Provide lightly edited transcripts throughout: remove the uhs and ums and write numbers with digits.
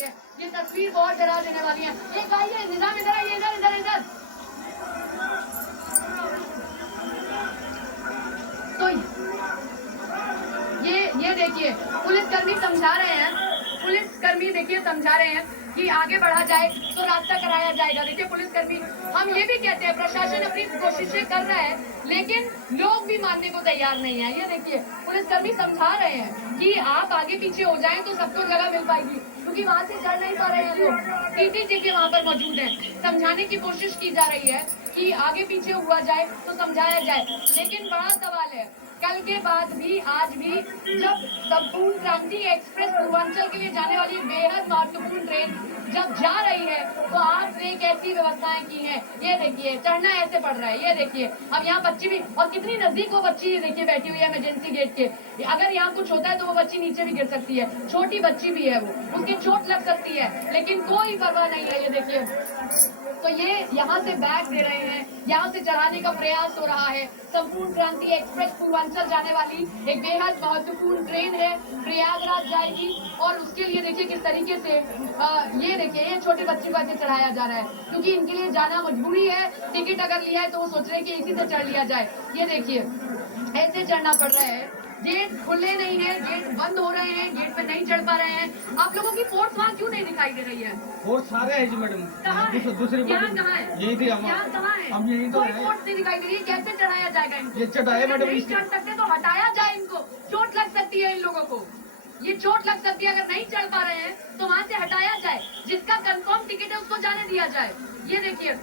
देखिए ये तस्वीर बहुत डरा देने वाली है। एक आइए निजाम, इधर आइए, इधर इधर इधर। तो ये देखिए पुलिसकर्मी समझा रहे हैं, पुलिसकर्मी देखिए समझा रहे हैं कि आगे बढ़ा जाए तो रास्ता कराया जाएगा। देखिए पुलिसकर्मी, हम ये भी कहते हैं प्रशासन अपनी कोशिशें कर रहा है लेकिन लोग भी मानने को तैयार नहीं है। ये देखिए पुलिसकर्मी समझा रहे हैं कि आप आगे पीछे हो जाएं तो सबको जगह मिल पाएगी, क्योंकि वहां से चढ़ नहीं पा रहे हैं लोग। टीटी जी के वहां पर मौजूद है, समझाने की कोशिश की जा रही है कि आगे पीछे हुआ जाए तो समझाया जाए। लेकिन बड़ा सवाल है, कल के बाद भी आज भी जब संपूर्ण क्रांति एक्सप्रेस पूर्वांचल के लिए जाने वाली बेहद महत्वपूर्ण ट्रेन जब जा रही है तो आपने कैसी व्यवस्थाएं की हैं। ये देखिए चढ़ना ऐसे पड़ रहा है। ये देखिए अब यहाँ बच्ची भी, और कितनी नजदीक वो बच्ची देखिए बैठी हुई है इमरजेंसी गेट के। अगर यहाँ कुछ होता है तो वो बच्ची नीचे भी गिर सकती है, छोटी बच्ची भी है वो, उसकी चोट लग सकती है, लेकिन कोई परवाह नहीं है। ये देखिए तो ये यहाँ से बैग दे रहे हैं, यहाँ से चढ़ाने का प्रयास हो रहा है। संपूर्ण क्रांति एक्सप्रेस पूर्वांचल जाने वाली एक बेहद महत्वपूर्ण ट्रेन है, प्रयागराज जाएगी और उसके लिए देखिए किस तरीके से ये देखिए ये छोटे बच्चे को ऐसे चढ़ाया जा रहा है, क्योंकि इनके लिए जाना मजबूरी है। टिकट अगर लिया है तो वो सोच रहे हैं कि इसी से चढ़ लिया जाए। ये देखिए ऐसे चढ़ना पड़ रहा है, गेट खुले नहीं है, गेट बंद हो रहे हैं, गेट पे नहीं चढ़ पा रहे हैं। आप लोगों की फोर्स वहाँ क्यों नहीं दिखाई दे रही है? फोर्स सारे है जी मैडम। कहाँ है? दूसरी यहाँ कहाँ है? यही थी हम। यहाँ कहाँ है? हम यही तो कोई है। फोर्स नहीं दिखाई दे रही है, कैसे चढ़ाया जाएगा इनको? ये चढ़ाए मैडम, नहीं चढ़ सकते तो हटाया जाए इनको, चोट लग सकती है इन लोगों को, ये चोट लग सकती है। अगर नहीं चढ़ पा रहे हैं तो वहाँ से हटाया जाए, जिसका कंफर्म टिकट है उसको जाने दिया जाए। ये देखिए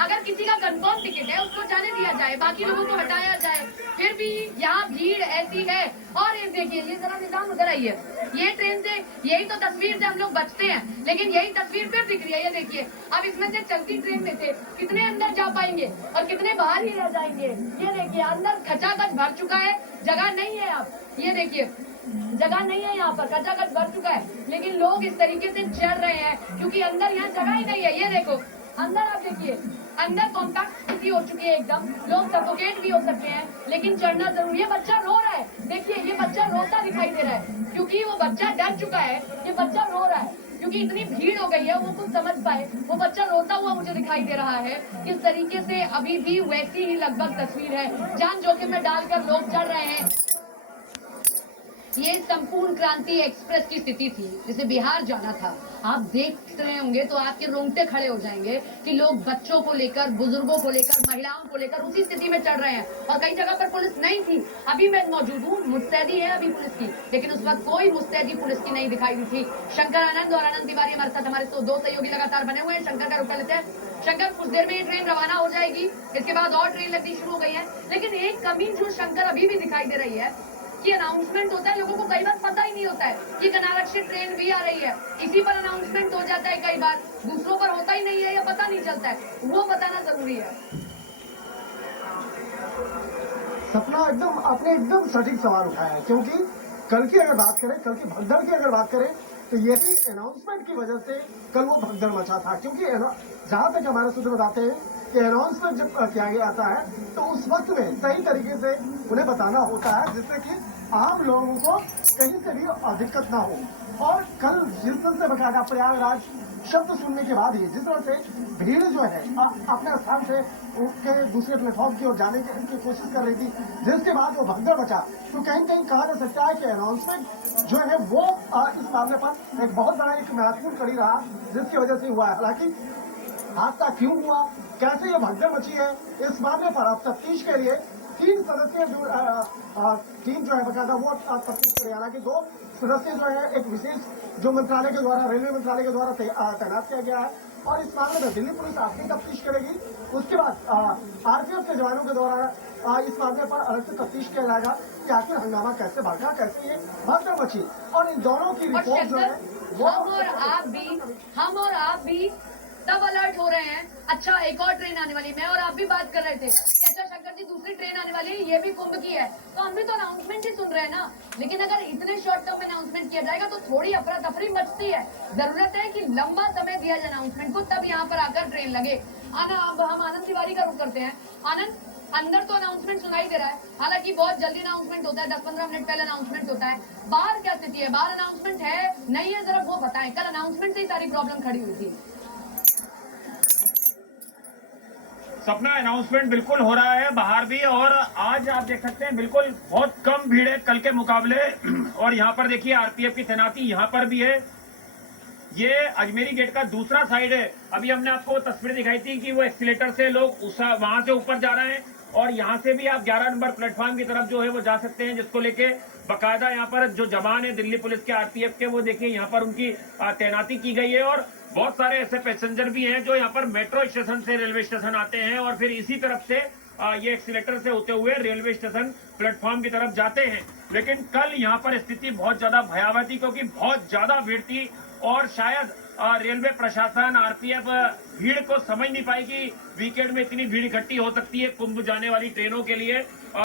अगर किसी का कंफर्म टिकट है उसको जाने दिया जाए, बाकी लोगों को हटाया जाए। फिर भी यहाँ भीड़ ऐसी है। और ये देखिए ये जरा निजाम उधर आइए, ये ट्रेन से यही तो तस्वीर से हम लोग बचते हैं, लेकिन यही तस्वीर फिर दिख रही है। ये देखिए अब इसमें से चलती ट्रेन में से कितने अंदर जा पाएंगे और कितने बाहर ही रह जाएंगे। ये देखिए अंदर खचाखच भर चुका है, जगह नहीं है। अब ये देखिए जगह नहीं है, यहाँ पर खचाखच भर चुका है, लेकिन लोग इस तरीके से चढ़ रहे हैं क्योंकि अंदर यहाँ जगह ही नहीं है। ये देखो अंदर, आप देखिए अंदर कॉम्पैक्ट स्थिति हो चुकी है एकदम, लोग सफोकेट भी हो सकते हैं, लेकिन चढ़ना जरूरी है। बच्चा रो रहा है, देखिए ये बच्चा रोता दिखाई दे रहा है क्योंकि वो बच्चा डर चुका है। ये बच्चा रो रहा है क्योंकि इतनी भीड़ हो गई है, वो कुछ समझ पाए। वो बच्चा रोता हुआ मुझे दिखाई दे रहा है। किस तरीके से अभी भी वैसी ही लगभग तस्वीर है, जान जोखिम में डालकर लोग चढ़ रहे हैं। ये संपूर्ण क्रांति एक्सप्रेस की स्थिति थी जिसे बिहार जाना था। आप देख रहे होंगे तो आपके रोंगटे खड़े हो जाएंगे कि लोग बच्चों को लेकर, बुजुर्गों को लेकर, महिलाओं को लेकर उसी स्थिति में चढ़ रहे हैं। और कई जगह पर पुलिस नहीं थी, अभी मैं मौजूद हूँ, मुस्तैदी है अभी पुलिस की, लेकिन उस वक्त कोई मुस्तैदी पुलिस की नहीं दिखाई दी थी। शंकर आनंद और आनंद तिवारी हमारे साथ, हमारे दो सहयोगी लगातार बने हुए हैं। शंकर का रुख कर लेते हैं। शंकर, कुछ देर में ये ट्रेन रवाना हो जाएगी, इसके बाद और ट्रेन लगनी शुरू हो गई है, लेकिन एक कमी जो शंकर अभी भी दिखाई दे रही है कि अनाउंसमेंट होता है, लोगों को कई बार पता ही नहीं होता है कि अनारक्षित ट्रेन भी आ रही है। इसी पर अनाउंसमेंट हो जाता है, कई बार दूसरों पर होता ही नहीं है या पता नहीं चलता है, वो बताना जरूरी है। सपना एकदम आपने एकदम सटीक सवाल उठाया है, क्योंकि कल की अगर बात करें, कल की भगदड़ की अगर बात करें तो यही अनाउंसमेंट की वजह से कल वो भगदड़ मचा था। क्योंकि जहां तक हमारे सूत्र बताते हैं कि अनाउंसमेंट जब किया गया आता है तो उस वक्त में सही तरीके से उन्हें बताना होता है, जिससे कि आम लोगों को कहीं से भी दिक्कत ना हो। और कल जिस तरह से बकायदा प्रयागराज शब्द सुनने के बाद ही जिस तरह से भीड़ जो है अपने स्थान से उनके दूसरे प्लेटफॉर्म की ओर जाने की कोशिश कर रही थी, जिसके बाद वो भगदड़ बचा, तो कहीं कहीं कहा जा सकता है कि अनाउंसमेंट जो है वो इस मामले पर एक बहुत बड़ा एक महत्वपूर्ण कड़ी रहा, जिसकी वजह से हुआ है। हालांकि हादसा क्यों हुआ, कैसे ये भगदड़ मची है, इस मामले पर अब तफ्तीश के लिए 3 सदस्यीय टीम जो है बकायदा वो तफ्तीश करेगी। हालांकि 2 सदस्य जो है एक विशेष जो मंत्रालय के द्वारा, रेलवे मंत्रालय के द्वारा तैनात किया गया है, और इस मामले में दिल्ली पुलिस अपनी तफ्तीश करेगी। उसके बाद आरपीएफ के जवानों के द्वारा इस मामले पर अलग से तफ्तीश किया जाएगा कि आखिर हंगामा कैसे भागा, कैसे ये भगदड़ मची, और इन दोनों की रिपोर्ट जो है वो हम और आप भी तब अलर्ट हो रहे हैं। अच्छा एक और ट्रेन आने वाली, मैं और आप भी बात कर रहे थे कि अच्छा शंकर जी दूसरी ट्रेन आने वाली है, ये भी कुंभ की है, तो हम भी तो अनाउंसमेंट ही सुन रहे हैं ना। लेकिन अगर इतने शॉर्ट टर्म में अनाउंसमेंट किया जाएगा तो थोड़ी अफरा तफरी मचती है। जरूरत है कि लंबा समय दिया जाए अनाउंसमेंट को, तब यहाँ पर आकर ट्रेन लगे। अब हम आनंद तिवारी का रुख करते हैं। आनंद, अंदर तो अनाउंसमेंट सुनाई दे रहा है, हालांकि बहुत जल्दी अनाउंसमेंट होता है, 10-15 मिनट पहले अनाउंसमेंट होता है। बाहर क्या स्थिति है, बाहर अनाउंसमेंट है नहीं है, जरा वो बताएं। कल अनाउंसमेंट से ही सारी प्रॉब्लम खड़ी हुई थी। सपना, अनाउंसमेंट बिल्कुल हो रहा है बाहर भी, और आज आप देख सकते हैं बिल्कुल बहुत कम भीड़ है कल के मुकाबले। और यहाँ पर देखिए आरपीएफ की तैनाती यहाँ पर भी है। ये अजमेरी गेट का दूसरा साइड है। अभी हमने आपको तस्वीर दिखाई थी कि वो एक्सीलेटर से लोग वहां से ऊपर जा रहे हैं, और यहाँ से भी आप 11 नंबर प्लेटफॉर्म की तरफ जो है वो जा सकते हैं, जिसको लेके बाकायदा यहाँ पर जो जवान है दिल्ली पुलिस के, आरपीएफ के, वो देखिए यहाँ पर उनकी तैनाती की गई है। और बहुत सारे ऐसे पैसेंजर भी हैं जो यहाँ पर मेट्रो स्टेशन से रेलवे स्टेशन आते हैं और फिर इसी तरफ से ये एक्सीलेटर से होते हुए रेलवे स्टेशन प्लेटफॉर्म की तरफ जाते हैं। लेकिन कल यहाँ पर स्थिति बहुत ज्यादा भयावह थी, क्योंकि बहुत ज्यादा भीड़ थी, और शायद रेलवे प्रशासन, आरपीएफ भीड़ को समझ नहीं पाई कि वीकेंड में इतनी भीड़ इकट्ठी हो सकती है कुंभ जाने वाली ट्रेनों के लिए।